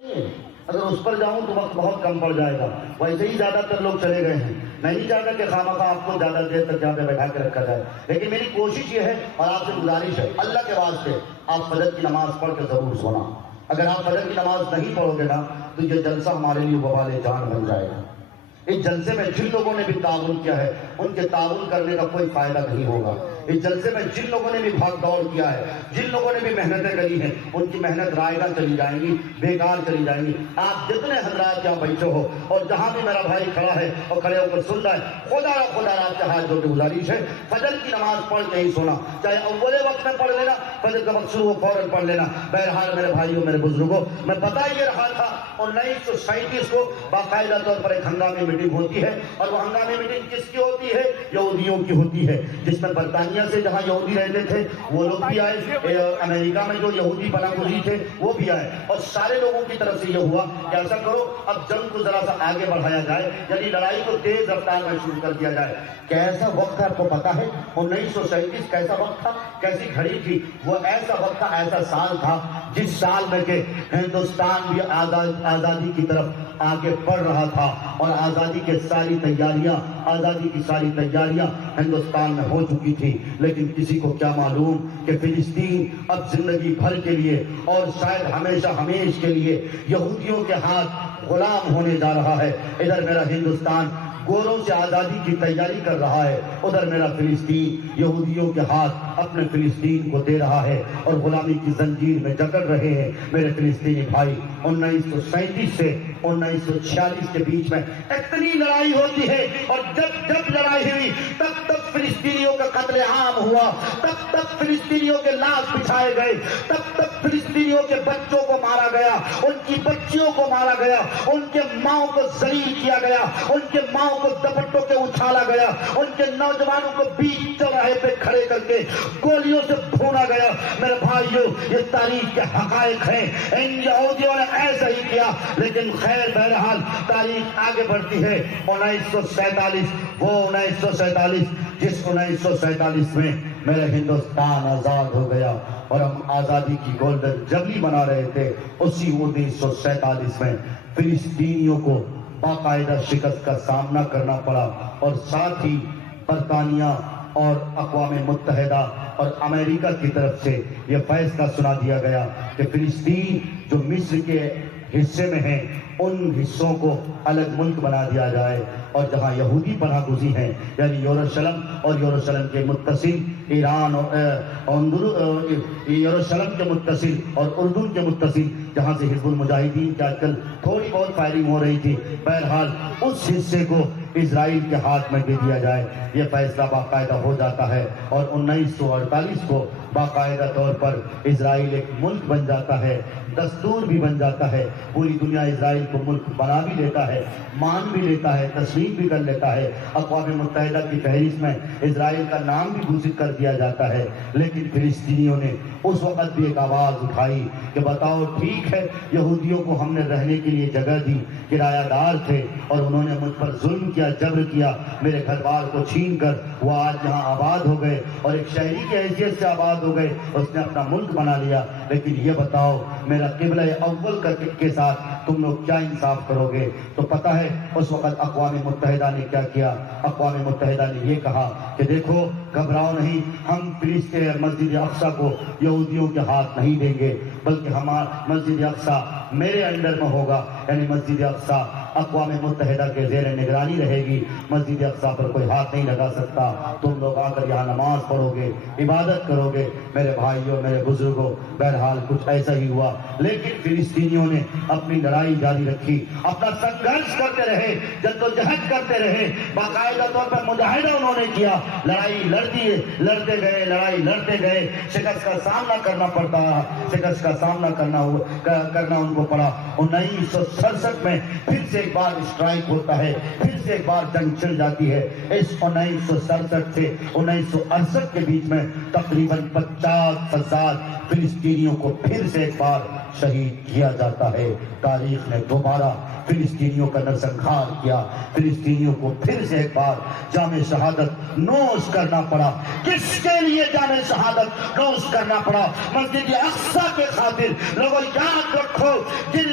اگر اس پر جاؤں تو وقت بہت کم پڑ جائے گا. ویسے ہی زیادہ تر لوگ چلے گئے ہیں. نہیں چاہتا کہ خامخواہ آپ کو زیادہ دیر تک یہاں پہ بیٹھا کے رکھا جائے, لیکن میری کوشش یہ ہے اور آپ سے گزارش ہے, اللہ کے واسطے آپ فجر کی نماز پڑھ کے ضرور سونا. اگر آپ فجر کی نماز نہیں پڑھو گے نا تو یہ جلسہ ہمارے لیے وبال جان بن جائے گا. اس جلسے میں جن لوگوں نے بھی تعاون کیا ہے ان کے تعاون کرنے کا کوئی فائدہ نہیں ہوگا. اس جلسے میں جن لوگوں نے بھی بھاگ دوڑ کیا ہے, جن لوگوں نے بھی محنتیں کری ہیں, ان کی محنت رائے گاہ چلی جائیں گی, بیکار چلی جائیں گی. آپ جتنے حضرات یہاں بیٹھے ہو اور جہاں بھی میرا بھائی کھڑا ہے اور کھڑے ہو کر سن رہا ہے, خدا آپ کے ہاتھ جوڑ کے گزارش ہے فجر کی نماز پڑھ کے ہی سونا. چاہے اول وقت میں پڑھ لینا, فجر کا وقت شروع ہو فوراً پڑھ لینا. بہرحال میرے بھائیوں میرے بزرگوں, میں بتا یہ رہا تھا 1937 کو باقاعدہ طور پر ایک ہنگامی میٹنگ ہوتی ہے, اور وہ ہنگامی میٹنگ کس کی ہوتی ہے؟ یہودیوں کی ہوتی ہے, جس میں برطانیہ سے جہاں یہودی رہتے تھے وہ لوگ بھی آئے, امریکہ میں جو یہودی پناہ گزین تھے وہ بھی آئے, اور سارے لوگوں کی طرف سے یہ ہوا کہ ایسا کرو اب جنگ کو ذرا سا آگے بڑھایا جائے, یعنی لڑائی کو تیز رفتار میں شروع کر دیا جائے. کیسا وقت ہے آپ کو پتا ہے 1937 کیسا وقت تھا, کیسی گھڑی تھی؟ وہ ایسا وقت تھا, ایسا سال تھا جس سال میں کہ ہندوستان بھی آزادی کی طرف آگے بڑھ رہا تھا, اور آزادی کی ساری تیاریاں ہندوستان میں ہو چکی تھی. لیکن کسی کو کیا معلوم کہ فلسطین اب زندگی بھر کے لیے اور شاید ہمیشہ کے لیے یہودیوں کے ہاتھ غلام ہونے جا رہا ہے. ادھر میرا ہندوستان گوروں سے آزادی کی تیاری کر رہا ہے, ادھر میرا فلسطین یہودیوں کے ہاتھ اپنے فلسطین کو دے رہا ہے اور غلامی کی زنجیر میں جکڑ رہے ہیں میرے فلسطینی بھائی. 1937 سے 1946 کے بیچ میں اتنی لڑائی ہوتی ہے, اور جب لڑائی ہوئی تب فلسطینیوں کا قتل عام ہوا, تب فلسطینیوں کے لاش بچھائے گئے, تب فلسطینیوں کے بچوں کو مارا گیا, ان کی بچیوں کو مارا گیا, ان کے ماؤں کو ذلیل کیا گیا, ان کے ماؤں کو دپٹوں کے اچھالا گیا, ان کے نوجوانوں کو بیچ چوراہے پہ کھڑے کر کے گولیوں سے بھونا گیا. میرے بھائیوں یہ تاریخ کے حقائق ہیں, ان یہودیوں نے ایسا ہی کیا. لیکن خیر بہرحال تاریخ آگے بڑھتی ہے. 1947 جس 1947 میں میرا ہندوستان آزاد ہو گیا اور ہم آزادی کی گولڈن جبلی بنا رہے تھے, اسی 1947 میں فلسطینیوں کو باقاعدہ شکست کا سامنا کرنا پڑا, اور ساتھ ہی برطانیہ اور اقوام متحدہ اور امریکہ کی طرف سے یہ فیصلہ سنا دیا گیا کہ فلسطین جو مصر کے حصے میں ہیں ان حصوں کو الگ ملک بنا دیا جائے, اور جہاں یہودی پناہ گزین ہیں یعنی یروشلم اور یروشلم کے متصل ایران اور یروشلم کے متصل اور اردن کے متصل جہاں سے حزب المجاہدین کی آج کل تھوڑی بہت فائرنگ ہو رہی تھی, بہرحال اس حصے کو اسرائیل کے ہاتھ میں دے دیا جائے. یہ فیصلہ باقاعدہ ہو جاتا ہے, اور 1948 کو باقاعدہ طور پر اسرائیل ایک ملک بن جاتا ہے, دستور بھی بن جاتا ہے, پوری دنیا اسرائیل کو ملک بنا بھی لیتا ہے, مان بھی لیتا ہے, تسلیم بھی کر لیتا ہے. اقوام متحدہ کی فہرست میں اسرائیل کا نام بھی گھوشت کر دیا جاتا ہے. لیکن فلسطینیوں نے اس وقت بھی ایک آواز اٹھائی کہ بتاؤ ٹھیک ہے یہودیوں کو ہم نے رہنے کے لیے جگہ دی, کرایہ دار تھے اور انہوں نے مجھ پر ظلم کیا, جبر کیا, میرے گھر بار کو چھین کر وہ آج یہاں آباد ہو گئے اور ایک شہری کی حیثیت سے آباد ہو گئے, اس نے اپنا ملک بنا لیا. لیکن یہ بتاؤ میرا قبلہ اول کے ساتھ تم لوگ کیا انصاف کرو گے؟ تو پتہ ہے اس وقت اقوام متحدہ نے کیا کیا؟ اقوام متحدہ نے یہ کہا کہ دیکھو گھبراؤ نہیں, ہم فلسطین مسجد اقصیٰ کو یہودیوں کے ہاتھ نہیں دیں گے, بلکہ ہمارا مسجد اقصیٰ میرے انڈر میں ہوگا, یعنی مسجد اقصیٰ اقوام متحدہ کے زیر نگرانی رہے گی. مسجد اقصیٰ پر کوئی ہاتھ نہیں لگا سکتا, تم لوگ آ کر یہاں نماز پڑھو گے, عبادت کرو گے. میرے بھائیوں میرے بزرگوں بہرحال کچھ ایسا ہی ہوا, لیکن فلسطینیوں نے اپنی لڑائی جاری رکھی, اپنا سنگھرش کرتے رہے, جدوجہد کرتے رہے, باقاعدہ طور پر مجاہدہ انہوں نے کیا, لڑائی لڑتے گئے, لڑائی لڑتے گئے, شکست کا سامنا کرنا پڑتا رہا, شکست کا سامنا کرنا ان کو پڑا. 1967 میں پھر سے ایک بار اسٹرائک ہوتا ہے, پھر سے ایک بار جنگ چھڑ جاتی ہے. اس 1967 سے 1968 کے بیچ میں تقریباً 50,000 فلسطینیوں کو پھر سے ایک بار شہید کیا جاتا ہے. تاریخ نے دوبارہ فلسطینیوں کا نرسنگھار کیا, فلسطینیوں کو پھر سے ایک بار جام شہادت نوش کرنا پڑا. کس کے لیے جام شہادت نوش کرنا پڑا؟ مسجد اقصیٰ کے خاطر. لوگوں یاد رکھو, جن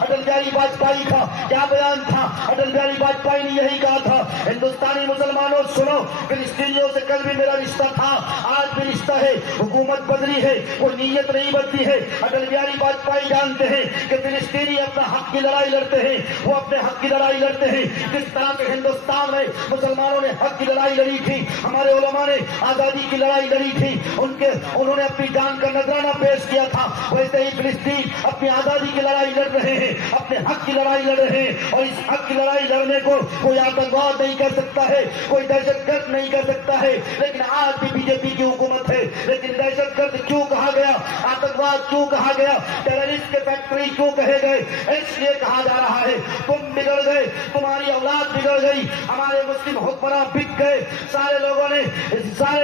اٹل بہاری واجپئی کا کیا بیان تھا؟ اٹل بہاری واجپئی نے یہی کہا تھا، ہندوستانی مسلمانوں سنو، فلسطینیوں سے کل بھی میرا رشتہ تھا، آج بھی رشتہ ہے، حکومت بدلی ہے، وہ نیت نہیں بدلی ہے۔ اٹل بہاری واجپئی جانتے ہیں کہ فلسطینی اپنا حق کی لڑائی لڑتے ہیں، وہ اپنے حق کی لڑائی لڑتے ہیں، جس طرح سے ہندوستان میں مسلمانوں نے حق کی لڑائی لڑی تھی، ہمارے علماء نے آزادی کی لڑائی لڑی تھی، انہوں نے اپنی جان کا نذرانہ پیش کیا تھا، ویسے ہی فلسطین اپنی آزادی کی لڑائی لڑ رہے ہیں، اپنے حق کی لڑائی لڑ رہے ہیں، اور اس حق کی لڑائی لڑنے کو کوئی آتنکواد نہیں کر سکتا ہے، کوئی دہشت گرد نہیں کر سکتا ہے۔ لیکن آج بھی بی جے پی کی حکومت ہے، لیکن دہشت گرد کیوں کہا گیا، آتنکواد کیوں کہا گیا، ٹیررسٹ کے فیکٹری کیوں کہے گئے؟ اس لیے کہا جا رہا ہے تم بگڑ گئے، تمہاری اولاد بگڑ گئی، ہمارے مسلم حکمراں بک گئے، سارے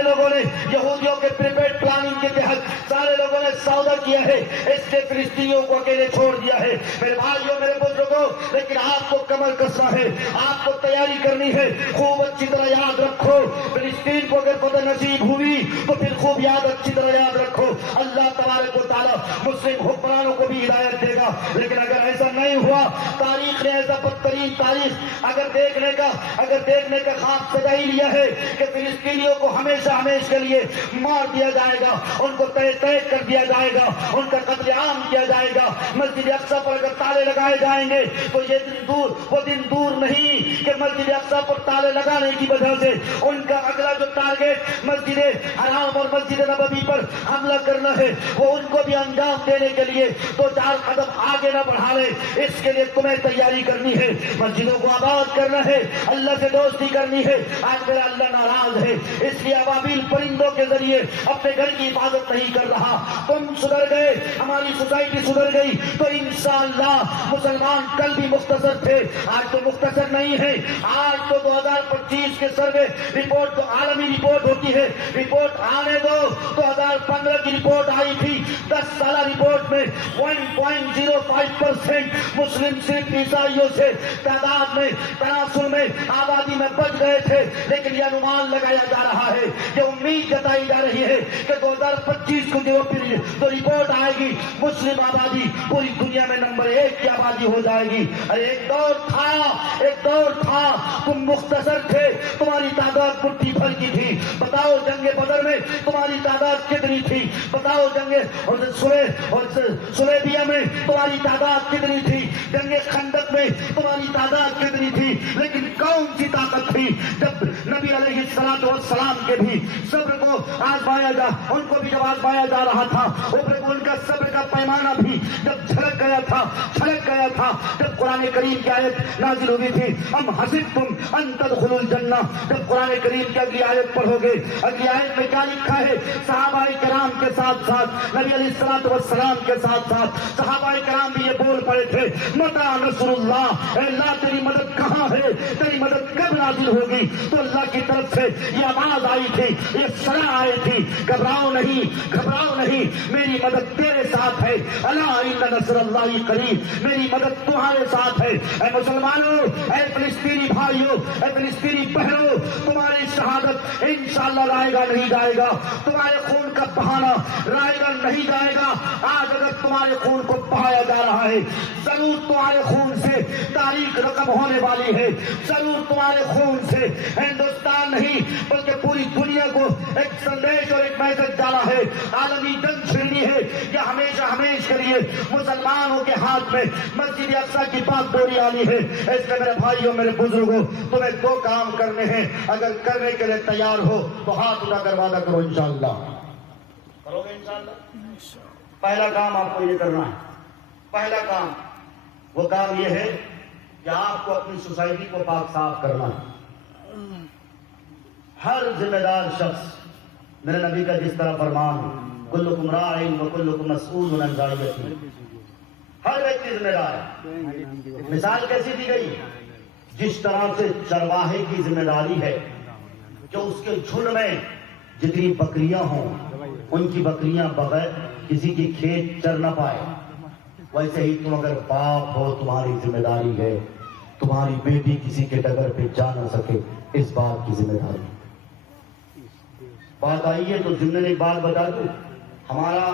لوگوں نے یہودیوں کے پریپیڈ پلاننگ کے تحت سارے لوگوں نے سودا کیا ہے، اس نے فلسطینیوں کو اکیلے چھوڑ دیا ہے۔ میرے بھائیوں، میرے بزرگوں، لیکن آپ کو کمر کسنا ہے، آپ کو تیاری کرنی ہے، خوب اچھی طرح یاد رکھو، فلسطین کو اگر فتح نصیب ہوئی تو پھر خوب اچھی طرح یاد رکھو، اللہ تبارک و تعالیٰ مسلم حکمرانوں کو بھی ہدایت دے گا۔ لیکن اگر ایسا نہیں ہوا، تاریخ نے ایسا بدترین تاریخ اگر دیکھنے کا خواب سجا ہی لیا ہے کہ فلسطینیوں کو ہمیشہ کے لیے مار دیا جائے گا، ان کو تہہ کر دیا جائے گا، ان کا قتل عام کیا جائے گا، مسجد اقصی پر اگر تالے لگائے جائیں گے تو وہ دن دور نہیں کہ مسجد اقصی پر تالے لگانے کی وجہ سے ان کا اگلا جو ٹارگیٹ مسجد حرام اور مسجد نبوی پر حملہ کرنا ہے، وہ ان کو بھی انجام دینے کے لیے 2-4 قدم آگے نہ بڑھا لے۔ اس کے لیے تمہیں تیاری کرنی ہے، مسجدوں کو آباد کرنا ہے، اللہ سے دوستی کرنی ہے۔ آج میرا اللہ ناراض ہے، اس لیے ابابیل پرندوں کے ذریعے اپنے گھر کی حفاظت نہیں کر رہا۔ تم سدھر گئے، ہماری سوسائٹی سدھر گئی تو انشاءاللہ مسلمان کل بھی مختصر تھے، آج تو مختصر نہیں ہے۔ آج تو 2025 کے سروے رپورٹ تو عالمی رپورٹ ہوتی ہے، رپورٹ آنے دو۔ 2015 کی رپورٹ آئی تھی، 10 سالہ رپورٹ میں 1.05% مسلم صرف عیسائیوں سے تعداد میں، تناسل میں، آبادی میں بچ گئے تھے۔ لیکن یہ انومان لگایا جا رہا ہے، یہ امید جتائی جا رہی ہے کہ 2025 کو جو رپورٹ آئے گی، مسلم آبادی پوری دنیا میں نمبر 1 کی آبادی ہو جائے گی۔ ارے ایک دور تھا، تم مختصر تھے، تمہاری تعداد مٹھی بھر کی تھی۔ بتاؤ جنگ بدر میں تمہاری تعداد کتنی تھی؟ بتاؤ جنگ سلیبیا میں تمہاری تعداد کتنی تھی؟ جنگ خندق میں تمہاری تعداد کتنی تھی؟ لیکن کون سی طاقت تھی جب نبی علیہ السلام کے بھی صبر کو آزمایا ان کو بھی جب آزمایا جا رہا تھا، ان کا صبر کا پیمانہ بھی جب چھلک گیا تھا، جب قرآن کریم کی آیت نازل ہوئی تھی، ام حسبتم ان تدخلوا الجنہ، جب قرآن کریم کی اگلی آیت پڑھو گے، اگلی آیت میں کیا لکھا ہے؟ صحابہ کرام کے ساتھ ساتھ نبی علیہ السلام کے ساتھ ساتھ صحابہ کرام بھی یہ بول پڑے تھے، متی نصر اللہ، اے اللہ تیری مدد کہاں ہے، تیری مدد کب نازل ہوگی؟ تو اللہ کی طرف سے یہ آواز آئی تھی، یہ صدا آئی تھی، گھبراؤ نہیں، میری مدد تیرے ساتھ ہے، الا ان نصر اللہ قریب، میری مدد تمہارے ساتھ ہے۔ اے مسلمانوں، اے فلسطینی بھائیوں، اے فلسطینی بہنوں، تمہاری شہادت انشاءاللہ رائے گا نہیں جائے گا، تمہارے خون کا بہانا رائے گا نہیں جائے گا۔ آج اگر تمہارے خون کو بہایا جا رہا ہے، ضرور تمہارے خون سے تاریخ رقم ہونے والی ہے، ضرور تمہارے خون سے ہندوستان نہیں بلکہ پوری دنیا کو ایک سندیش اور ایک میسج ڈالا ہے، عالمی جنگ چھڑنی ہے۔ یہ ہمیشہ کے لیے مسلمانوں کے ہاتھ میں مسجد اقصی کی بات ڈوری آنی ہے۔ اس میں میرے بھائیوں، میرے بزرگوں، تمہیں 2 کام کرنے ہیں، اگر کرنے کے لیے تیار ہو تو ہاتھ اٹھا کر وعدہ کرو انشاءاللہ کرو گے انشاءاللہ۔ پہلا کام آپ کو یہ کرنا ہے، پہلا کام وہ کام یہ ہے کہ آپ کو اپنی سوسائٹی کو پاک صاف کرنا ہے۔ ہر ذمہ دار شخص، میرے نبی کا جس طرح فرمان ہے، کلکم راع و کلکم مسئول عن رعیتہ، ہر ویکتی ذمہ دار ہے۔ مثال کیسی دی گئی؟ جس طرح سے چرواہے کی ذمہ داری ہے کہ اس کے جھنڈ میں جتنی بکریاں ہوں، ان کی بکریاں بغیر کسی کی کھیت چر نہ پائے، ویسے ہی تم اگر باپ ہو، تمہاری ذمہ داری ہے تمہاری بیٹی کسی کے ڈگر پہ جا نہ سکے، اس بات کی ذمہ داری۔ بات آئی ہے تو ضمن ایک بات بتا دوں، ہمارا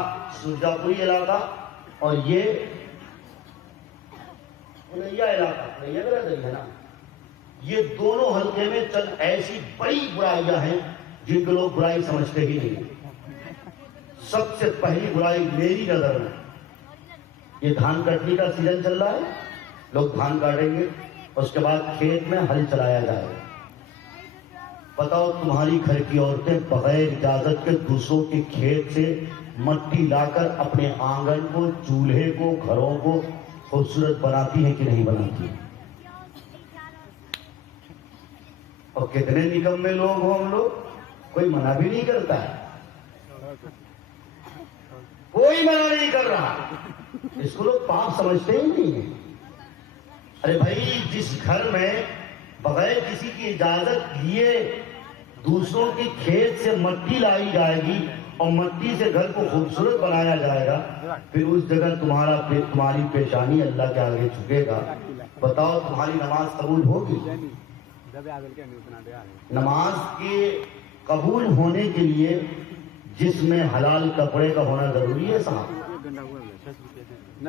سرجا پوری علاقہ اور یہ پھلیا علاقہ، پھلیا برادری ہے نا، یہ دونوں حلقے میں چند ایسی بڑی برائیاں ہیں جن کو لوگ برائی سمجھتے ہی نہیں ہیں۔ سب سے پہلی برائی میری نظر میں، یہ دھان کٹنے کا سیزن چل رہا ہے، لوگ دھان کاٹیں گے، اس کے بعد کھیت میں ہل چلایا جائے گا۔ بتاؤ تمہاری گھر کی عورتیں بغیر اجازت کے دوسروں کے کھیت سے مٹی لا کر اپنے آنگن کو، چولہے کو، گھروں کو خوبصورت بناتی ہیں کہ نہیں بناتی ہیں؟ اور کتنے نکمے لوگ ہوں ہم لوگ، کوئی منع بھی نہیں کرتا ہے، کوئی منع نہیں کر رہا، اس کو لوگ پاپ سمجھتے ہی نہیں ہیں۔ ارے بھائی، جس گھر میں بغیر کسی کی اجازت لیے دوسروں کے کھیت سے مٹی لائی جائے گی اور مٹی سے گھر کو خوبصورت بنایا جائے گا، پھر اس جگہ تمہاری پیشانی اللہ کے آگے جھکے گا، بتاؤ تمہاری نماز قبول ہوگی؟ نماز کے قبول ہونے کے لیے جسم میں حلال کپڑے کا ہونا ضروری ہے صاحب،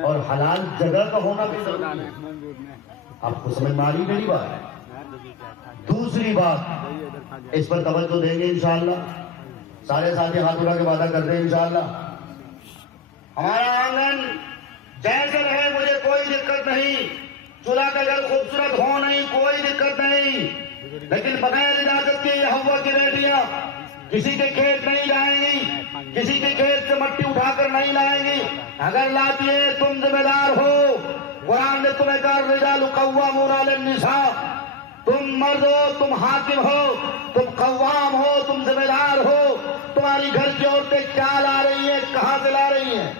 اور حلال جگہ کا ہونا بھی ضروری ہے۔ آپ کو سمجھ میں آ رہی میری بات؟ دوسری بات، اس پر توجہ دیں گے انشاءاللہ، سارے ساتھی ہاتھ اٹھا کے وعدہ کرتے ہیں انشاءاللہ۔ ہمارا آنگن جیسے رہے مجھے کوئی دقت نہیں، چولہا کا گھر خوبصورت ہو نہیں، کوئی دقت نہیں، لیکن بغیر اجازت کے یہ ہوا کی بیٹیاں کسی کے کھیت نہیں جائیں گی، کسی کے کھیت سے مٹی اٹھا کر نہیں لائیں گی۔ اگر لاتی ہے تم ذمہ دار ہو، قرآن نے تمہیں کہا الرجال قوامون علی النساء، تم مرد ہو، تم حاکم ہو، تم قوام ہو، تم ذمہ دار ہو، تمہاری گھر کی عورتیں کیا لا رہی ہیں، کہاں سے لا رہی ہیں۔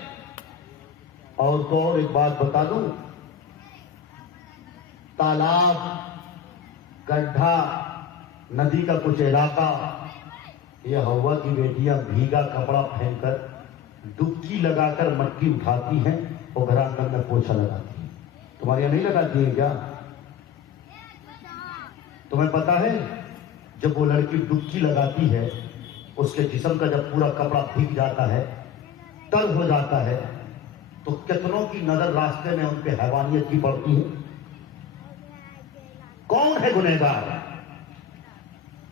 اور تو اور ایک بات بتا دوں، تالاب، گڈھا، ندی کا کچھ علاقہ، یہ ہوا کی بیٹیاں بھیگا کپڑا پھینک کر ڈبکی لگا کر مٹی اٹھاتی ہیں اور گھر آنگن میں پوچھا لگاتی ہیں۔ تمہارے یہاں نہیں لگاتی ہیں کیا؟ تمہیں پتا ہے جب وہ لڑکی ڈبکی لگاتی ہے، اس کے جسم کا جب پورا کپڑا بھیگ جاتا ہے، تر ہو جاتا ہے، تو کتنوں کی نظر راستے میں ان پہ حیوانیت کی پڑتی ہے۔ کون ہے گنہگار؟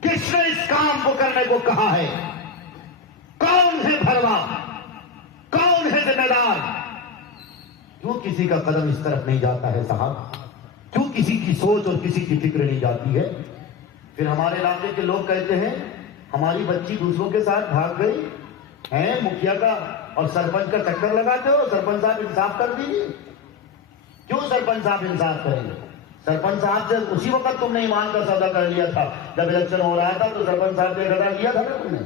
کس نے اس کام کو کرنے کو کہا ہے؟ کون ہے بھروا؟ کون ہے ذمہ دار؟ کیوں کسی کا قدم اس طرف نہیں جاتا ہے صاحب؟ کیوں کسی کی سوچ اور کسی کی فکر نہیں جاتی ہے؟ پھر ہمارے علاقے کے لوگ کہتے ہیں ہماری بچی دوسروں کے ساتھ بھاگ گئی ہے، مکھیا کا اور سرپنچ کا چکر لگاتے ہو، سرپنچ صاحب انصاف کر دیجیے۔ کیوں سرپنچ صاحب انصاف کریں گے؟ سرپنچ صاحب سے اسی وقت تم نے ایمان کا سودا کر لیا تھا، جب الیکشن ہو رہا تھا تو سرپنچ صاحب نے گھر لیا تھا نا، تم نے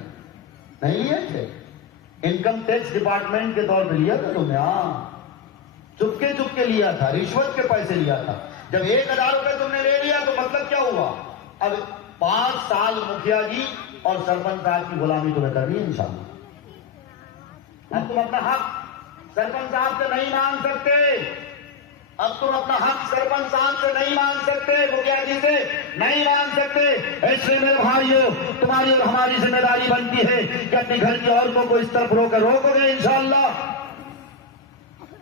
نہیں لیا تھے؟ انکم ٹیکس ڈپارٹمنٹ کے طور پہ لیا تھا تم نے؟ ہاں، چپکے چپکے لیا تھا، رشوت کے پیسے لیا تھا۔ جب 1000 روپے تم نے لے لیا تو مطلب کیا ہوا؟ اب 5 سال مکھیا جی اور سرپنچ صاحب کی غلامی تمہیں کرنی ہے انشاءاللہ۔ اب تم اپنا حق سرپنچ صاحب سے نہیں مانگ سکتے، اب تم اپنا حق سرپنچ صاحب سے نہیں مانگ سکتے، مکھیا جی سے نہیں مانگ سکتے۔ اس لیے میرے بھائیو، تمہاری اور ہماری ذمہ داری بنتی ہے کہ اپنے گھر کی عورتوں کو اس طرف روکو گے انشاءاللہ۔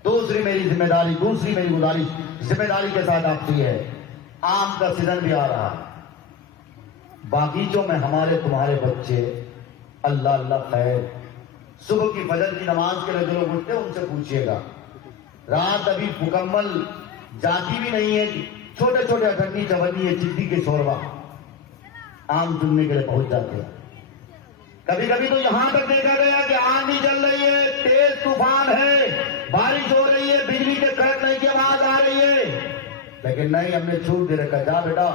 دوسری میری گزارش ذمہ داری کے ساتھ آپ کی ہے، آم کا سیزن بھی آ رہا ہے، باغیچوں میں ہمارے تمہارے بچے اللہ اللہ خیر، صبح کی فجر کی نماز کے لیے جو لوگ اٹھتے ہیں ان سے پوچھئے گا، رات ابھی مکمل جاتی بھی نہیں ہے، چھوٹے چھوٹے اٹھنی چونی ہے، چٹی کے شوربا آم چننے کے لیے پہنچ جاتے ہیں۔ کبھی کبھی تو یہاں تک دیکھا گیا کہ آندھی چل رہی ہے، تیز طوفان ہے، بارش ہو رہی ہے، بجلی کے کڑکنے کی آواز آ رہی ہے، لیکن نہیں، ہم نے چھوٹ دے رکھا، جا بیٹا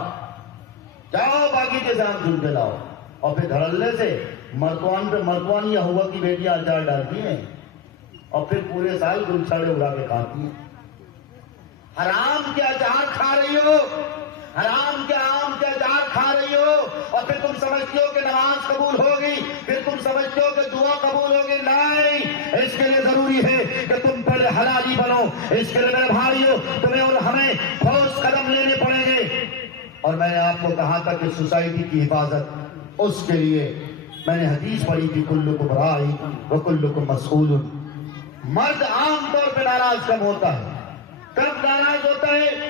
جاؤ باغیچے سے آم چن کے لاؤ، اور پھر دھڑلے سے مرتوان یا ہوا کی بیٹیاں اچار ڈالتی ہیں اور پھر پورے سال گلچھاڑے اڑا کے کھاتی ہیں۔ حرام کے اچار کھا رہی ہو، حرام کے آم کے اچار کھا رہی ہو، اور پھر تم سمجھتے ہو کہ نماز قبول ہوگی، پھر تم سمجھتے ہو کہ دعا قبول ہوگی۔ نہیں، اس کے لیے ضروری ہے کہ تم پہلے حلالی بنو۔ اس کے لیے میرے بھائیو، تمہیں اور ہمیں ٹھوس قدم لینے پڑیں گے۔ اور میں نے آپ کو کہا تھا کہ سوسائٹی کی حفاظت، اس کے لیے میں نے حدیث پڑھی تھی، کلکم راع وکلکم مسئول۔ مرد عام طور پہ ناراض کب ہوتا ہے؟ کب ناراض ہوتا ہے؟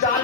4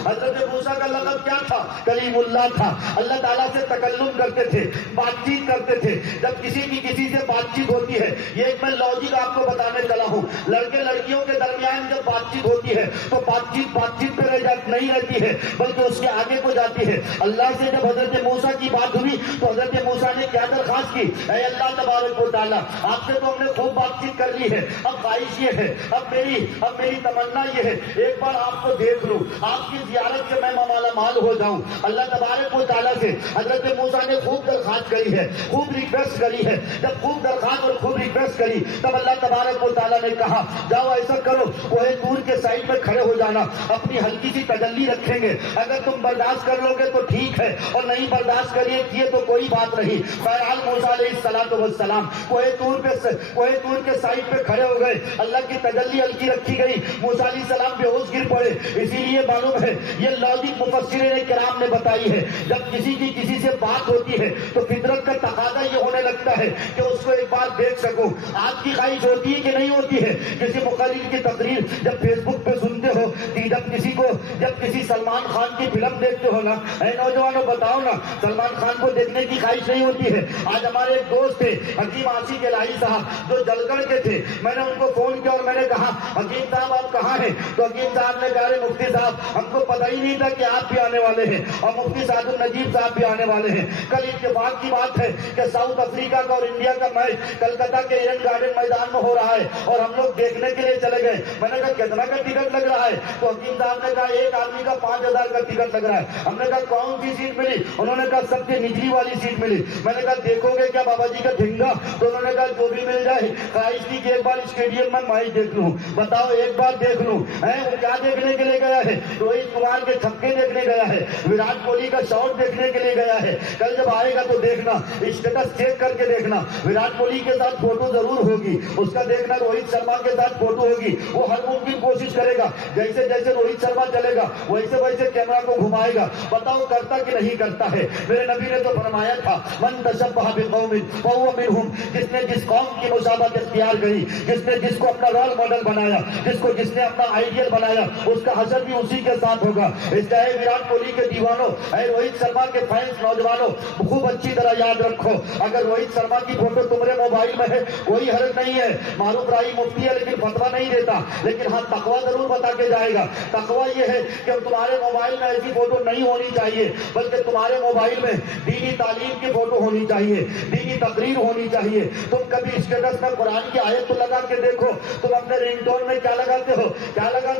حضرت موسیٰ کا لقب کیا تھا؟ کلیم اللہ تھا. اللہ تعالیٰ سے تکلم کرتے تھے, بات چیت کرتے تھے. جب کسی کی کسی سے بات چیت ہوتی ہے, یہ ایک میں لاجک آپ کو بتانے چلا ہوں, لڑکے لڑکیوں کے درمیان جب بات چیت ہوتی ہے تو بات چیت پہ نہیں رہتی ہے بلکہ اس کے آگے کو جاتی ہے. اللہ سے جب حضرت موسیٰ کی بات ہوئی تو حضرت موسیٰ نے کیا درخواست کی؟ اے اللہ تبارک و تعالیٰ, آپ سے تو ہم نے خوب بات چیت کر لی ہے, اب خواہش یہ ہے, اب میری تمنا یہ ہے, ایک بار آپ کو دیکھ لوں, آپ کی زیارت سے میں مالا مال ہو جاؤں. اللہ تبارک و تعالیٰ سے حضرت موسیٰ نے خوب درخواست کری ہے, خوب ریکویسٹ کری ہے. جب خوب درخواست اور خوب ریکویسٹ کری تب اللہ تبارک و تعالیٰ نے کہا, جاؤ ایسا کرو, کوہ طور کے سائڈ میں کھڑے ہو جانا, اپنی ہلکی سی تجلی رکھیں گے, اگر تم برداشت کر لو گے تو ٹھیک ہے, اور نہیں برداشت کیے تو کوئی بات نہیں. بہرحال موسیٰ علیہ السلام کوہ طور کے سائڈ پہ کھڑے ہو گئے, اللہ کی تجلی ہلکی رکھی گئی, موسیٰ علیہ السلام بے ہوش گر پڑے. اسی لیے معلوم ہے, یہ لاجک مفسرین کرام نے بتائی ہے, جب کسی کی کسی سے بات ہوتی ہے تو فطرت کا تقاضا یہ ہونے لگتا ہے کہ اس کو ایک بار دیکھ سکوں. آپ کی خواہش ہوتی ہے کہ نہیں ہوتی ہے؟ کسی مقرر کی تقریر جب فیس بک پہ سنتے ہو, جب کسی سلمان خان کی فلم دیکھتے ہو نا, اے نوجوانوں بتاؤ نا, سلمان خان کو دیکھنے کی خواہش نہیں ہوتی ہے؟ آج ہمارے ایک دوست تھے حکیم عاشق الہی صاحب جو جلگڑھ کے تھے, میں نے ان کو فون کیا اور میں نے کہا, حکیم صاحب آپ کہاں ہیں؟ تو حکیم صاحب نے کہا, مفتی صاحب ہم کو پتہ ہی نہیں تھا کہ آپ بھی آنے والے ہیں اور مفتی سعد النجیب صاحب بھی آنے والے ہیں. کل اتفاق کی بات ہے کہ ساؤتھ افریقہ کا اور انڈیا کا میچ کلکتہ کے ایڈن گارڈن میدان میں ہو رہا ہے اور ہم لوگ دیکھنے کے لیے چلے گئے. میں نے کہا کتنا کا ٹکٹ لگ رہا ہے؟ تو حکیم صاحب نے کہا ایک آدمی کا 5,000 کا ٹکٹ لگ رہا ہے. ہم نے کہا کون سی سیٹ ملی؟ انہوں نے کہا سب سے نچلی والی سیٹ ملی. میں نے کہا دیکھو گے کیا بابا جی کا ڈھنگا؟ تو انہوں نے کہا جو بھی مل جائے, خواہش تھی کہ ایک بار اسٹیڈیم میں میچ دیکھ لوں. بتاؤ, ایک بار دیکھ لوں. وہ کیا دیکھنے کے لیے گیا ہے؟ روہت کمار کے چھکے دیکھنے گیا ہے, وراٹ کوہلی کا شاٹ دیکھنے کے لیے گیا ہے. کل جب آئے گا تو دیکھنا, اسٹیٹس چیک کر کے دیکھنا, وراٹ کوہلی کے ساتھ فوٹو ضرور ہوگی, اس کا دیکھنا روہت شرما کے ساتھ فوٹو ہوگی. وہ ہر ممکن کوشش کرے گا, جیسے جیسے روہت شرما چلے گا ویسے ویسے کیمرہ کو گھمائے گا. بتاؤ کرتا کہ نہیں کرتا ہے؟ میرے نبی نے تو فرمایا تھا, من تشبہ بقوم فہو منہم, جس نے جس قوم کی مشابہت اختیار کری, جس نے جس کو اپنا رول ماڈل بنایا, جس نے اپنا آئیڈیل بنایا, اس کا حشر بھی اسی کے ساتھ ہوگا. اس کا اے وراٹ کوہلی کے دیوانوں, اے روہت شرما کے فینس نوجوانوں, خوب اچھی طرح یاد رکھو, اگر روہت شرما کی فوٹو تمہارے موبائل میں ہے کوئی حرج نہیں ہے. معروف رائی مفتی ہے لیکن فتویٰ نہیں دیتا, لیکن ہاں تقویٰ ضرور بتا کے جائے گا. تقویٰ یہ ہے کہ تمہارے موبائل میں ایسی فوٹو نہیں ہونی چاہیے, بلکہ تمہارے موبائل میں دینی تعلیم کی فوٹو ہونی چاہیے, دینی تقریر ہونی چاہیے. تم کبھی اسٹیٹس میں قرآن کی آیت تو لگا کے دیکھو, تم اپنے رنگ ٹون میں کیا لگاتے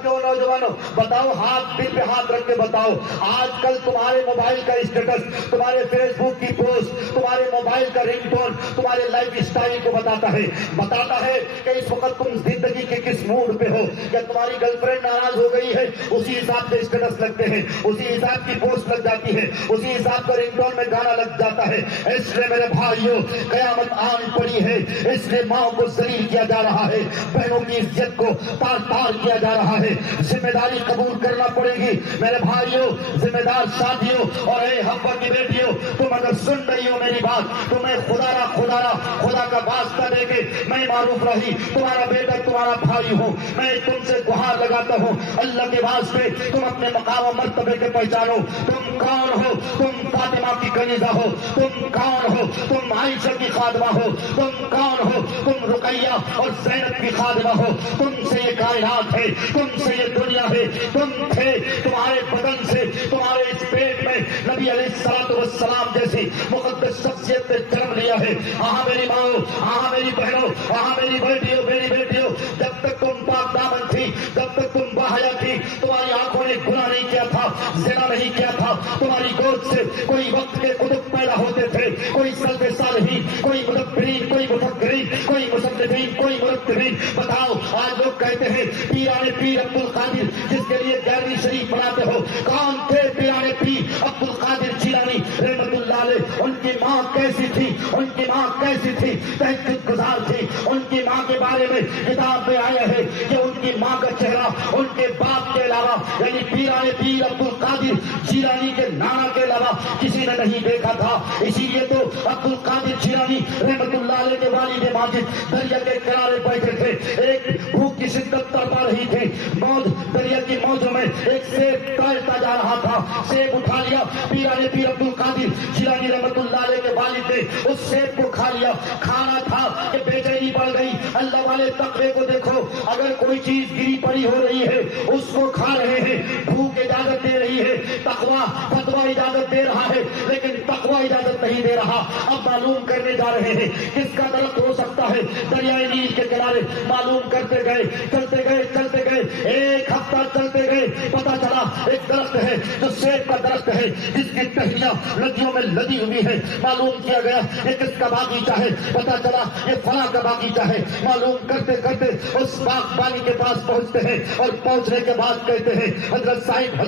ہو نوجوانوں؟ بتاؤ, ہاتھ دل پہ ہاتھ رکھ کے بتاؤ. آج کل تمہارے موبائل کا اسٹیٹس, تمہارے فیس بک کی پوسٹ, تمہارے موبائل کا رنگ ٹون تمہارے لائف اسٹائل کو بتاتا ہے کہ اس وقت تم زندگی کے کس موڈ پہ ہو. کیا تمہاری گرل فرینڈ ناراض ہو گئی ہے, اسی حساب سے اسٹیٹس لگتے ہیں, اسی حساب کی پوسٹ لگ جاتی ہے, اسی حساب کا رنگ ٹون میں گانا لگ جاتا ہے. اس لیے میرے بھائیوں, قیامت آن پڑی ہے, اس لیے ماں کو ذلیل کیا جا رہا ہے, بہنوں کی عزت کو تار کیا جا رہا ہے. ذمہ داری قبول کرنا پڑے گی میرے بھائیوں, ذمہ دار شادیوں. اور اے حوا کی بیٹیوں, تم اگر سن رہی ہو میری بات, تمہیں خدا کا واسطہ دے کے میں معروف رہی تمہارا بیٹا تمہارا بھائی ہوں, میں تم سے گہار لگاتا ہوں اللہ کے واسطے, تم اپنے مقام و مرتبے کے پہچانو. تم کون ہو؟ تم فاطمہ کی کنیزہ ہو. تم کون ہو؟ تم عائشہ کی خادمہ ہو. تم کون ہو؟ تم رقیہ اور زینب کی خادمہ ہو. تم سے یہ کائنات ہے, تم سے یہ دنیا ہے. تم تھے, تمہارے بدن سے, تمہارے اس پیٹ میں نبی علیہ السلام جیسی مقدس شخصیت نے جنم لیا ہے. آہاں میری ماں, آہاں میری بہنوں, آہاں میری بیٹیوں, جب تک تم پاک دامن تھی, جب تک تم باحیا تھی, تمہاری آنکھوں نے گناہ نہیں کیا تھا, زنا نہیں کیا تھا. تمہاری گود سے کوئی وقت کے قطب پیدا ہوتے تھے, کوئی سلف صالحین, کوئی مدبرین, کوئی مفکرین, کوئی مصنفین, کوئی مرتبین. بتاؤ, آج لوگ کہتے ہیں پیران پیر عبد القادر, جس کے لیے گیلری شریف بناتے ہو, کون تھے پیران پیر عبد القادر جیلانی رحمت اللہ علیہ؟ ان کی ماں کیسی تھی؟ ان کی ماں کیسی تھی؟ تہجد گزار تھی. ان کی ماں کے بارے میں کتاب میں آیا ہے کہ ان کی ماں کا چہرہ ان کے باپ کے علاوہ, یعنی پیران پیر عبد القادر جیلانی کے نانا کے علاوہ کسی نے نہیں دیکھا تھا. اسی لیے تو عبد القادر جیلانی رحمت اللہ علیہ کے والد ماجد دریا کے کنارے بیٹھے تھے. ایک بھوک کی شدت تڑپا رہی تھی. موج دریا کی موجوں میں ایک سیب تیرتا جا رہا تھا. سیب اٹھا لیا پیرانے پیر عبد القادر جیلانی رحمت اللہ علیہ کے والد نے اس سیب کو کھا لیا. کھانا تھا کہ بے چینی بڑھ گئی. اللہ والے تقوی کو دیکھو, اگر کوئی چیز گری پڑی ہو رہی ہے اس کو کھا رہے ہیں. بھوک اجازت دے رہی ہے, تقوی فتویٰ اجازت دے رہا ہے, لیکن تقوی اجازت نہیں دے رہا. اب معلوم کرنے جا رہے ہیں کس کا درخت ہو سکتا ہے. دریائے نیل کے کنارے معلوم کرتے گئے, چلتے گئے چلتے گئے, ایک ہفتہ چلتے گئے. پتا چلا ایک درخت ہے جو سیب کا درخت ہے جس کی ٹہنیاں ندیوں میں لدی ہوئی ہے. معلوم کیا گیا یہ کس کا باغیچہ ہے. پتا چلا یہ فلاں کا باغیچہ ہے. معلوم کرتے کرتے اس باغبانی کے پاس پہنچتے ہیں اور پہنچنے کے بعد کہتے ہیں حضرت صاحب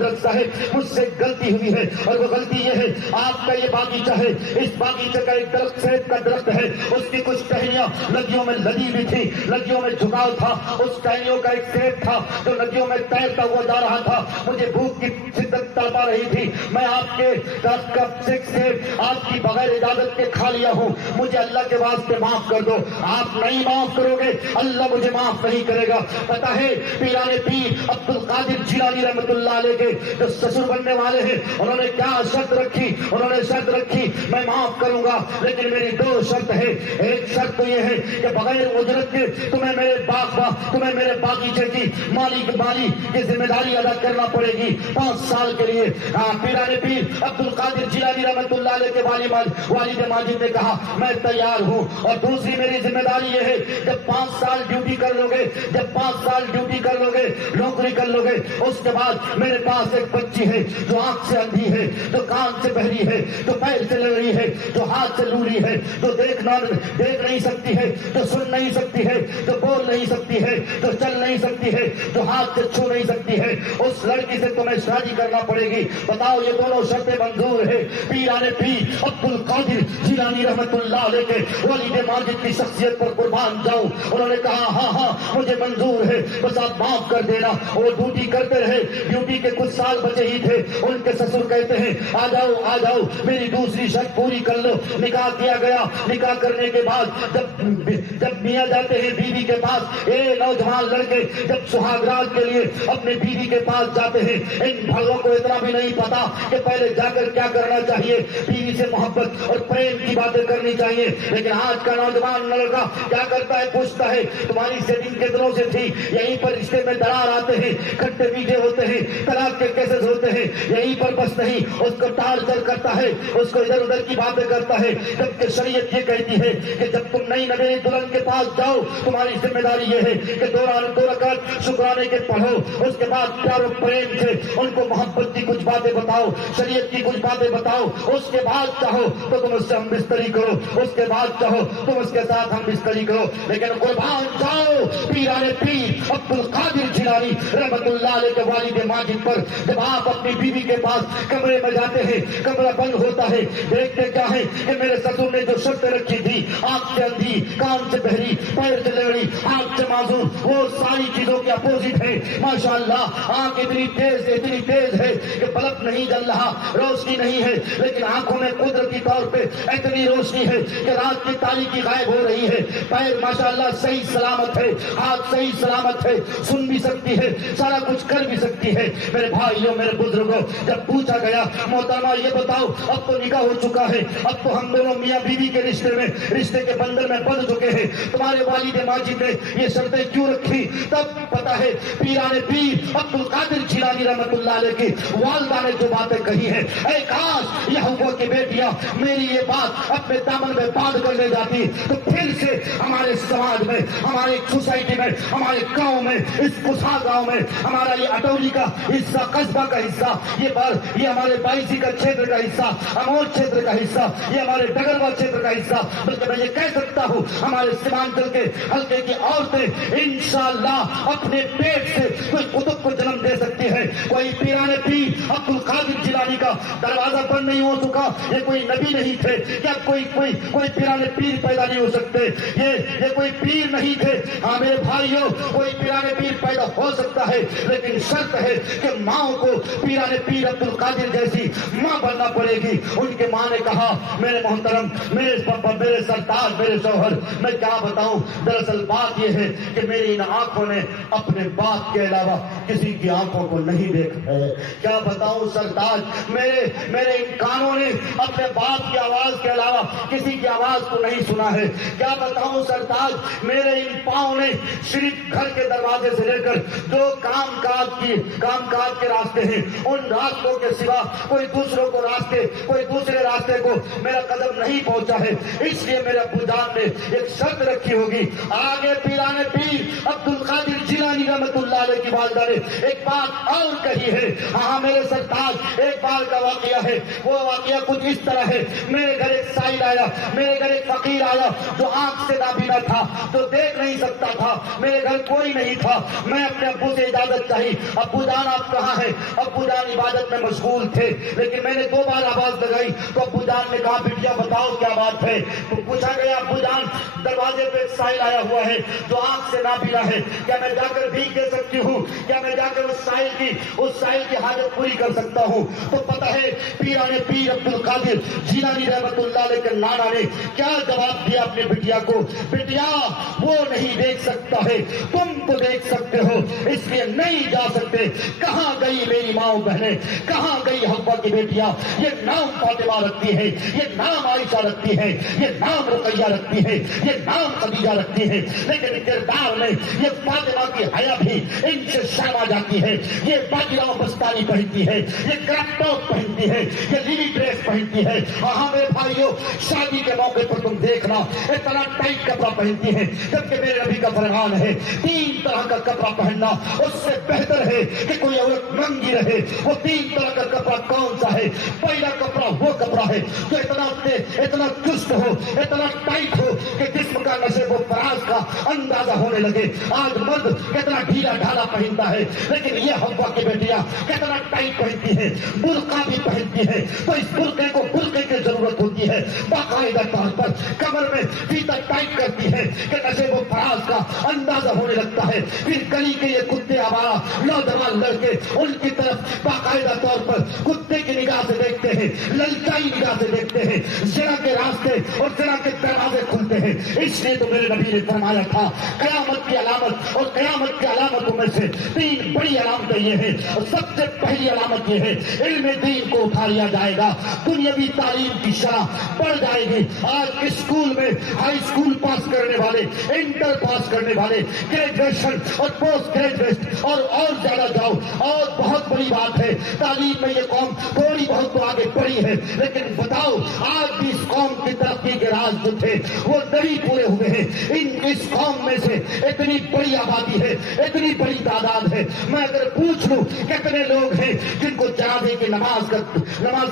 مجھ سے غلطی ہوئی ہے, اور وہ غلطی یہ ہے آپ کا یہ باغیچہ ہے, اس باغیچے کا ایک درخت سیب کا درخت ہے, اس کی کچھ ٹہنیاں ندیوں میں لدی ہوئی تھی, ندیوں میں جھکاؤ تھا. اس ٹہنیوں کا ایک سیب تھا جو ندیوں میں تیرتا ہوا جا رہا تھا. مجھے بھوک کی شدت تڑپا رہی تھی. میں آپ کے درخت کا سیب آپ کی بغیر اجازت کے کھا لیا ہوں. مجھے اللہ کے واسطے معاف کر دو. آپ نہیں معاف کرو گے اللہ مجھے معاف نہیں کرے گا. پتہ ہے پیرانے پیر عبد القادر جیلانی رحمت اللہ علیہ کے جو سسر بننے والے ہیں انہوں نے کیا شرط رکھی. انہوں نے شرط رکھی میں معاف کروں گا لیکن میری دو شرط ہے. ایک شرط تو یہ ہے کہ بغیر اجرت کے تمہیں میرے باغیچے کی مالی کی ذمہ داری ادا کرنا پڑے گی 5 سال کے لیے. پیرانے پیر عبد القادر جیلانی رحمت اللہ علیہ کے والد ماجد نے کہا میں تیار ہوں. اور دوسری میری ذمہ داری یہ ہے جب 5 سال ڈیوٹی کر لو گے, نوکری کر لو گے, اس کے بعد میرے پاس ایک بچی ہے جو آنکھ سے اندھی ہے, جو کان سے بہری ہے, جو پیر سے لڑی ہے, جو ہاتھ سے لوری ہے, جو دیکھ نہیں سکتی ہے, جو سن نہیں سکتی ہے, جو بول نہیں سکتی ہے, جو چل نہیں سکتی ہے, جو ہاتھ سے چھو نہیں سکتی ہے. اس لڑکی سے تمہیں شادی کرنا پڑے گی. بتاؤ یہ دونوں شرطیں منظور ہے. پیرانے پیر عبد القادر جیلانی رحمت اللہ علیہ کے والد ماجد کی شخصیت پر قربان جاؤں. انہوں نے کہا ہاں مجھے منظور ہے, بس آپ معاف کر دینا. وہ ڈیوٹی کرتے رہے. ڈیوٹی کے کچھ سال بچے ہی تھے. ان کے سسر کہتے ہیں آ جاؤ میری دوسری شرط پوری کر لو. نکاح کیا گیا. نکاح کرنے کے بعد جب میاں جاتے ہیں بیوی کے پاس, نوجوان لڑکے جب سہاگ رات کے لیے اپنے بیوی کے پاس جاتے ہیں, ان بھڑوں کو اتنا بھی نہیں پتا کہ پہلے جا کر کیا کرنا چاہیے. بیوی سے محبت اور پریم کی باتیں کرنی چاہیے. لیکن آج کا نوجوان لڑکا کیا کرتا ہے, پوچھتا ہے تمہاری سیٹنگ کتنے دنوں سے تھی, یہیں پر رشتے میں درار آتے ہیں, کھٹے میٹھے ہوتے ہیں, طلاق کے کیسز ہوتے ہیں, یہیں پر بس نہیں اس کو ٹارچر کرتا ہے, اس کو ادھر ادھر کی باتیں کرتا ہے. جبکہ شریعت یہ کہتی ہے کہ جب تم نئی نویلی دلہن کے پاس جاؤ تمہاری ذمہ داری یہ ہے کہ 2 رکعت شکرانے کے پڑھو. اس کے بعد پیار و پریم سے ان کو محبت کی کچھ باتیں بتاؤ, شریعت کی کچھ باتیں بتاؤ. اس کے بعد چاہو تو تم اس سے ہم بستری کرو, اس کے بعد چاہو تم اس کے ساتھ ہم بستری کرو. لیکن قربان جاؤ پیرانے پیر عبد القادر جیلانی رحمت اللہ علیہ کے والد ماجد پر. جب آپ اپنی بیوی کے پاس کمرے میں جاتے ہیں, کمرہ بند ہوتا ہے, دیکھتے کیا ہے کہ میرے سسر نے جو شرط رکھی تھی, آنکھ سے اندھی, کان سے بہری, پیر سے لڑی, ہاتھ سے معذور, وہ ساری چیزوں کے اپوزٹ ہے. ماشاءاللہ آنکھ اتنی تیز ہے کہ بلب نہیں جل رہا, روشنی نہیں ہے, لیکن آنکھوں میں قدرتی طور پہ اتنی روشنی ہے کہ رات کی تاریکی غائب ہو رہی ہے. پیر ماشاءاللہ صحیح سلامت ہے, ہاتھ صحیح سلامت ہے, سن بھی سکتی ہے, سارا کچھ کر بھی سکتی ہے. میرے بھائیوں میرے بزرگوں, جب پوچھا گیا محترمہ یہ بتاؤ اب تو نکاح ہو چکا ہے, اب تو ہم دونوں میاں بیوی کے رشتے کے بندر میں بندھ چکے ہیں, تمہارے والد ماجد نے یہ شرطیں کیوں رکھی؟ تب پتا ہے پیرانے پیر عبد القادر جیلانی رحمت اللہ علیہ کی والدہ نے جو باتیں کہی ہیں, اے کاش یہ حوا کی بیٹیاں میری یہ بات اپنے دامن میں باندھ کر لے جاتی تو پھر سے ہمارے سماج میں, ہماری سوسائٹی میں, ہمارے گاؤں میں, اس کسا گاؤں میں, ہمارا یہ اٹولی کا حصہ, قصبہ کا حصہ, یہ ہمارے بائیسی کا چھیتر کا حصہ, امول چھیتر کا حصہ, یہ ہمارے ڈگروا چھیتر کا حصہ, بلکہ میں یہ کہہ سکتا ہوں ہمارے سیمانچل کے حلقے کی عورتیں انشاءاللہ اپنے پیٹ سے کوئی قطب کو جنم دے سکتی ہے. کوئی پیران پیر عبد القادر جیلانی کا دروازہ بند نہیں ہو چکا. یہ کوئی نبی نہیں تھے کیا کوئی پیران پیر پیدا نہیں ہو سکتے؟ یہ کوئی پیر نہیں تھے. ہاں میرے بھائیوں، کوئی پیران پیر پیدا ہو سکتا ہے، لیکن شرط ہے کہ ماں کو پیران پیر عبد القادر جیسی ماں بننا پڑے گی. ان کے ماں نے کہا میرے محترم، میرے پاپا، میرے سرتاج، میرے شوہر، میں کیا بتاؤں، دراصل بات یہ ہے کہ میری ان آنکھوں نے اپنے باپ کے علاوہ کسی کی آنکھوں کو نہیں دیکھا ہے. کیا بتاؤں سرتاج، میرے ان کانوں نے اپنے باپ کی آواز کے علاوہ کسی کی آواز کو نہیں سنا ہے. کیا بتاؤں سرتاج، میرے ان پاؤں نے صرف گھر کے دروازے سے لے کر جو کام کاج کے راستے ہیں، ان راستوں کے سوا کوئی دوسرے راستے کو میرا قدم نہیں پہنچا ہے. اس لیے میرے ابو جان نے ایک شرط رکھی ہوگی. آگے پیران پیر عبد القادر جیلانی رحمت اللہ علیہ کی والدہ نے ایک بات اور کہی ہے. ہاں میرے سرتاج، ایک بار کا واقعہ ہے. وہ واقعہ کچھ اس طرح ہے. میرے گھر ایک سائل آیا، میرے گھر ایک فقیر آیا جو آنکھ سے نابینا تھا، جو دیکھ نہیں سکتا تھا. میرے گھر کوئی نہیں تھا. میں اپنے ابو سے اجازت چاہی، ابو جان آپ کہاں ہیں؟ ابو جان عبادت میں مشغول تھے. لیکن میں نے 2 بار آواز لگائی تو ابو جان نے کہا بٹیا بتاؤ کیا بات ہے. تو پوچھا گیا ابو جان دروازے پہ ایک سائل آیا ہوا ہے جو آنکھ سے نابینا ہے، کیا میں جا کر بھیک دے سکتی ہوں؟ کیا میں جا کر اس سائل کی حاجت پوری کر سکتا ہوں؟ تو پتہ ہے پیران پیر عبد القادر جیلانی رحمت اللہ علیہ کے نانا نے کیا جواب دیا اپنے بٹیا کو؟ بٹیا وہ نہیں دیکھ سکتا ہے، تم تو دیکھ سکتے ہو، اس لیے نہیں جا سکتے. کہاں گئی میری ماں بہنیں؟ کہاں گئی حوا کی بیٹیاں؟ یہ نام فاطمہ رکھتی ہے، یہ نام عائشہ رکھتی ہے، یہ نام رقیہ رکھتی ہے، یہ نام خدیجہ رکھتی ہے، لیکن کردار میں یہ فاطمہ کی حیا بھی ان سے شرما جاتی ہے. یہ باجراؤ بستانی پہنتی ہے، یہ کراپ ٹاپ پہنتی ہے، یہ لیلی ڈریس پہنتی ہے. ہاں میرے بھائیوں، شادی کے موقع پر تم دیکھنا اتنا ٹائٹ کپڑا پہنتی ہے، جبکہ میرے نبی کا فرمان ہے 3 طرح کا کپڑا پہننا اس سے بہتر ہے کہ کوئی عورت ننگی رہے. وہ 3 طرح کا کپڑا کون سا ہے؟ پہلا کپڑا وہ کپڑا ہے جو اتنا چست ہو، اتنا ٹائٹ ہو کہ جسم کا نشیب و فراز کا اندازہ ہونے لگے. آج مرد کتنا ڈھیلا ڈھالا پہنتا ہے، لیکن یہ حوا کی بیٹیاں کتنا ٹائٹ پہنتی ہیں، برقع بھی پہنتی ہیں. تو اس برقعے کی ضرورت ہوتی ہے. باقاعدہ طور پر کمر میں فیتا ٹائٹ کرتی ہے کہ نشیب و فراز کا اندازہ ہونے لگتا ہے. پھر گلی کے یہ کتے آوارہ نوجوان لڑکے ان کی طرف باقاعدہ طور پر کتے کی نگاہ سے دیکھتے ہیں، للچائی نگاہ سے دیکھتے ہیں. زنا کے راستے اور زنا کے دروازے کھلتے ہیں. اس لیے تو میرے نبی نے فرمایا تھا قیامت کی علامت اور قیامت کی علامتوں میں سے 3 بڑی علامتیں یہ ہیں. اور سب سے پہلی علامت یہ ہے علم دین کو اٹھا لیا جائے گا، دنیاوی تعلیم کی شرح بڑھ جائے گی. آج اسکول میں ہائی اسکول پاس کرنے والے، انٹر پاس کرنے والے، گریجویشن اور پوسٹ گریجویٹ اور زیادہ جاؤ. اور بہت بڑی بات ہے تعلیم میں یہ قوم تھوڑی بہت تو آگے بڑھی ہے، لیکن بتاؤ آج بھی اس قوم کی ترقی کے راز جو تھے وہ نہیں پورے ہوئے ہیں. اس قوم میں سے اتنی بڑی آبادی ہے، اتنی بڑی تعداد ہے. میں اگر پوچھ لوں کتنے لوگ ہیں جن کو جنازے کی نماز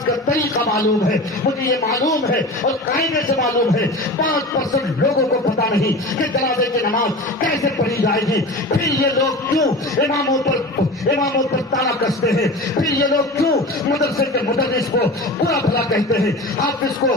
کا طریقہ معلوم ہے، مجھے یہ معلوم ہے اور قائدے سے معلوم ہے 5% لوگوں کو پتا نہیں کہ جنازے کی نماز کیسے پڑھی جائے گی. پھر یہ لوگ کیوں اماموں پر تانا کستے ہیں؟ پھر یہ لوگ کیوں مدرسے کے مدرس کو برا بھلا کہتے ہیں، حافظ کو